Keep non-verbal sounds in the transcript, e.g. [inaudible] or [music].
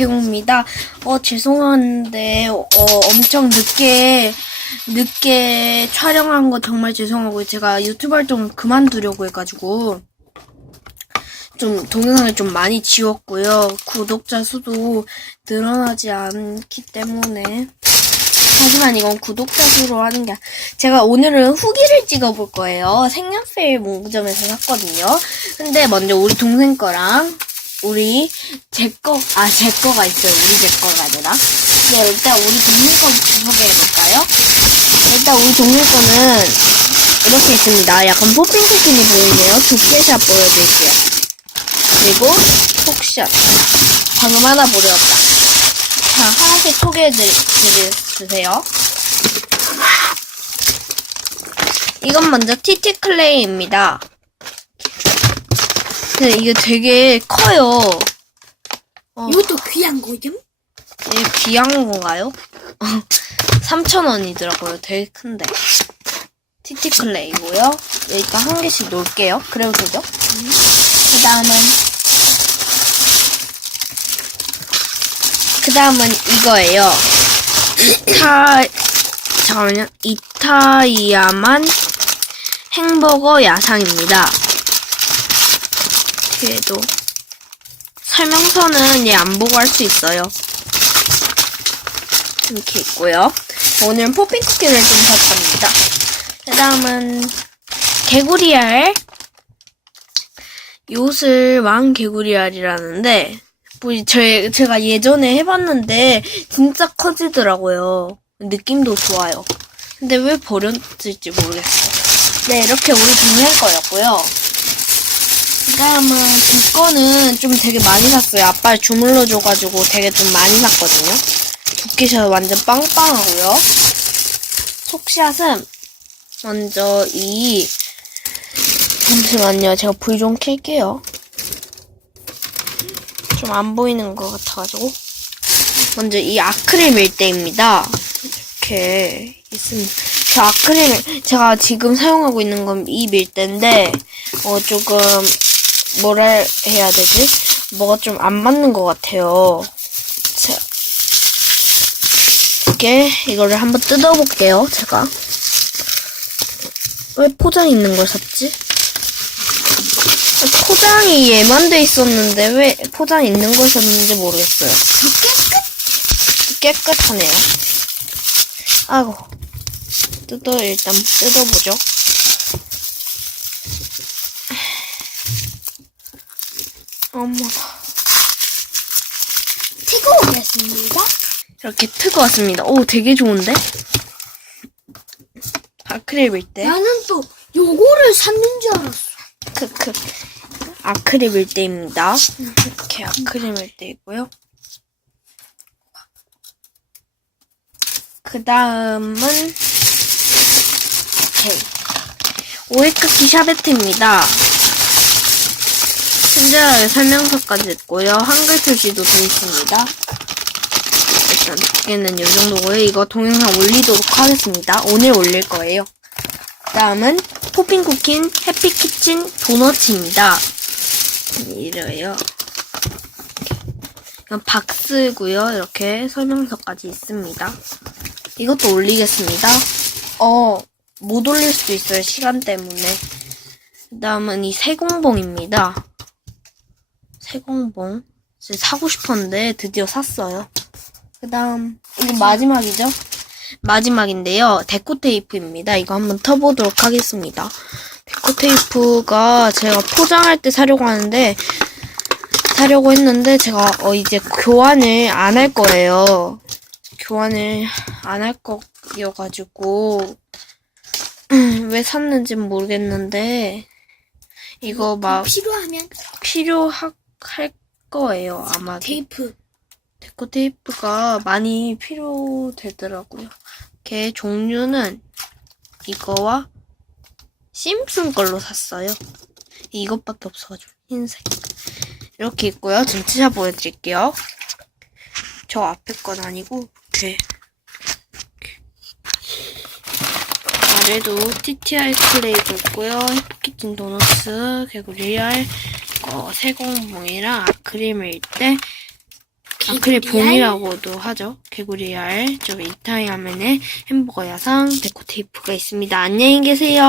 배우입니다. 어, 죄송한데, 어, 엄청 늦게, 늦게 촬영한 거 정말 죄송하고, 제가 유튜브 활동을 그만두려고 해가지고, 좀, 동영상을 좀 많이 지웠고요. 구독자 수도 늘어나지 않기 때문에. 하지만 이건 구독자 수로 하는 게, 제가 오늘은 후기를 찍어볼 거예요. 색연필 문구점에서 샀거든요. 근데 먼저 우리 동생 거랑, 우리 제 거, 아, 제 거가 있어요. 우리 제 거가 아니라. 네, 일단 우리 동생 거부터 소개해볼까요? 일단 우리 거는 이렇게 있습니다. 약간 포핑 쿠키니 보이네요. 두께샷 보여드릴게요. 그리고 톡샷. 방금 하나 보려왔다. 자, 하나씩 소개해드리세요. 이건 먼저 티티 클레이입니다. 근데 이게 되게 커요. 어, 이것도 귀한 거죠? 이게 귀한 건가요? [laughs] 3,000원이더라고요. 되게 큰데. 티티 클레이고요. 일단 한 개씩 놓을게요. 그래도 되죠? 그 다음은 그 다음은 이거예요. 이타 잠깐만요. 이타이야만 햄버거 야상입니다. 뒤에도 설명서는 얘 안 보고 할 수 있어요. 이렇게 있고요. 오늘은 포핑 쿠키를 좀 샀답니다. 그 다음은 개구리알 요술 왕 개구리알이라는데 뭐 제, 제가 예전에 해봤는데 진짜 커지더라고요. 느낌도 좋아요. 근데 왜 버렸을지 모르겠어요. 네, 이렇게 우리 동생 거였고요. 그 다음은 제 거는 좀 되게 많이 샀어요. 아빠 주물러 줘가지고 되게 좀 많이 샀거든요. 두께샷 완전 빵빵하고요. 속샷은 먼저 이 잠시만요. 제가 불 좀 켤게요. 좀 안 보이는 것 같아가지고 먼저 이 아크릴 밀대입니다. 이렇게 있습니다. 저 아크릴 제가 지금 사용하고 있는 건 이 밀대인데 어 조금 뭐라 해야 되지? 뭐가 좀 안 맞는 것 같아요. 자, 이렇게 이거를 한번 뜯어볼게요. 제가 왜 포장 있는 걸 샀지? 포장이 얘만 돼 있었는데 왜 포장 있는 걸 샀는지 모르겠어요. 깨끗 깨끗하네요. 아이고 뜯어 일단 뜯어보죠. 어머나. 뜨거우겠습니다. 이렇게 트고 왔습니다. 오, 되게 좋은데? 아크릴 밀대. 나는 또 요거를 샀는 줄 알았어. 크크. 아크릴 밀대입니다. 이렇게 아크릴 밀대이고요. 그 다음은, 오케이. 오이크키 샤베트입니다. 친절하게 설명서까지 있고요. 한글 표시도 돼 있습니다. 일단 두께는 이 정도고요. 이거 동영상 올리도록 하겠습니다. 오늘 올릴 거예요. 다음은 포핑 쿠킨 해피 키친 도너츠입니다. 이래요. 이건 박스고요. 이렇게 설명서까지 있습니다. 이것도 올리겠습니다. 어, 못 올릴 수도 있어요. 시간 때문에. 그 다음은 이 세공봉입니다. 세공봉. 사고 싶었는데 드디어 샀어요. 그 다음, 이게 마지막이죠? 마지막인데요. 데코 테이프입니다. 이거 한번 터보도록 하겠습니다. 데코 테이프가 제가 포장할 때 사려고 하는데, 사려고 했는데, 제가, 어, 이제 교환을 안 할 거예요. 교환을 안 할 거여가지고, [clears throat] 왜 샀는지는 모르겠는데, 이거 막 필요하면 필요 할 거예요, 아마도. 테이프. 데코 테이프가 많이 필요되더라고요. 걔 종류는 이거와 심슨 걸로 샀어요. 이것밖에 없어가지고 흰색. 이렇게 있고요. 전체샷 보여드릴게요. 저 앞에 건 아니고 걔. 아래도 TTI 클레이도 있고요. 해피키친 도너츠, 개구리알, 어, 세공봉이랑 아크릴 밀대, 아크릴 봄이라고도 하죠. 개구리 알. 저기 이타이 화면에 햄버거 야상 데코 테이프가 있습니다. 안녕히 계세요.